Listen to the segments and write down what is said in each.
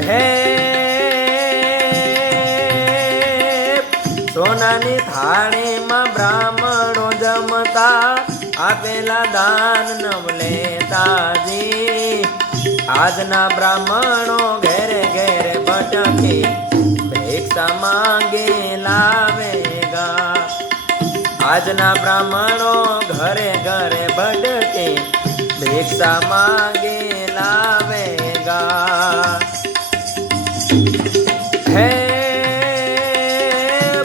હે સોનાની થાળીમાં બ્રાહ્મણો જમતા આપેલા દાન નવ લેતાજી આજના બ્રાહ્મણો ઘેરે ઘેરે ભટકી ભિક્ષા માંગે લાવેગા આજના બ્રાહ્મણો ઘરે ઘરે ભટકી ભિક્ષા માંગે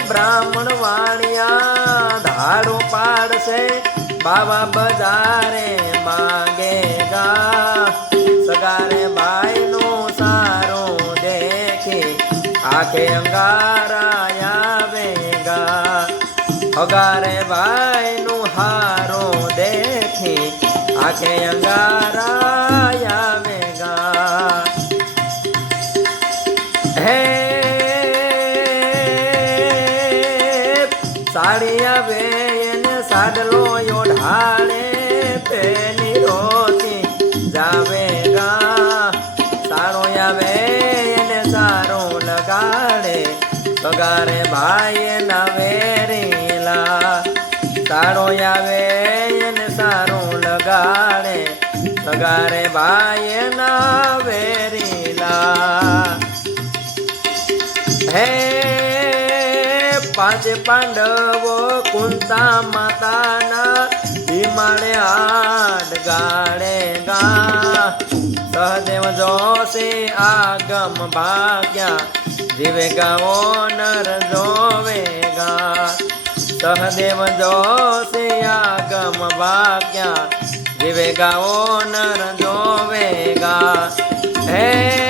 બ્રાહ્મણ વાણિયા ધાડું પાડશે બાબા બજારે માંગેગા સગારે બાઈનું સારું દેખી આખે અંગારા આવેગા અગારે ભાઈનું હારું દેખી આખે અંગારા આવેગા હે સાડી આવે એને સાડલો ઓઢાડે તેની રોતી જાવે ગા. સારો આવે એને સારો લગાડે. પગારે ભાઈ ના વેરેલા. સારો આવે એને સારો લગાડે. પગારે ભાઈ ના વેરેલા. હે પાંચ પાંડવો કુંતા માતાના હિમાળે હાડ ગાડે ગા. સહદેવ જોશે આગમ ભાગ્યા, જીવે ગાઓ નર જોવેગા સહદેવ જોશે આગમ ભાગ્યા, જીવે ગાઓ નર જોવેગા હે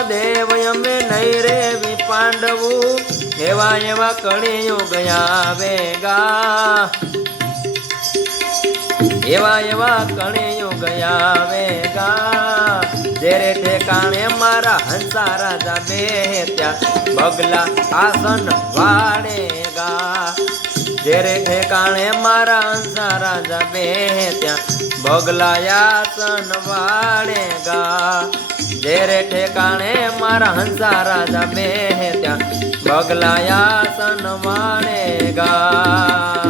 કહે સદેવ અમે નહીં રે વિપાંડવું એવા એવા કણિયુગ આવેગા એવા એવા કણિયુગ આવેગા જેરે ઠેકાણે મારા હંસા રાજા બે ત્યાં બગલા આસન વાળેગા જેરે ઠેકાણે મારા હંસા રાજા બે ત્યાં બગલા આસન વાળેગા જેરે ઠેકાણે મારા હંસા રાજા બે ત્યાં. બગલાયા સન માણે વાળેગા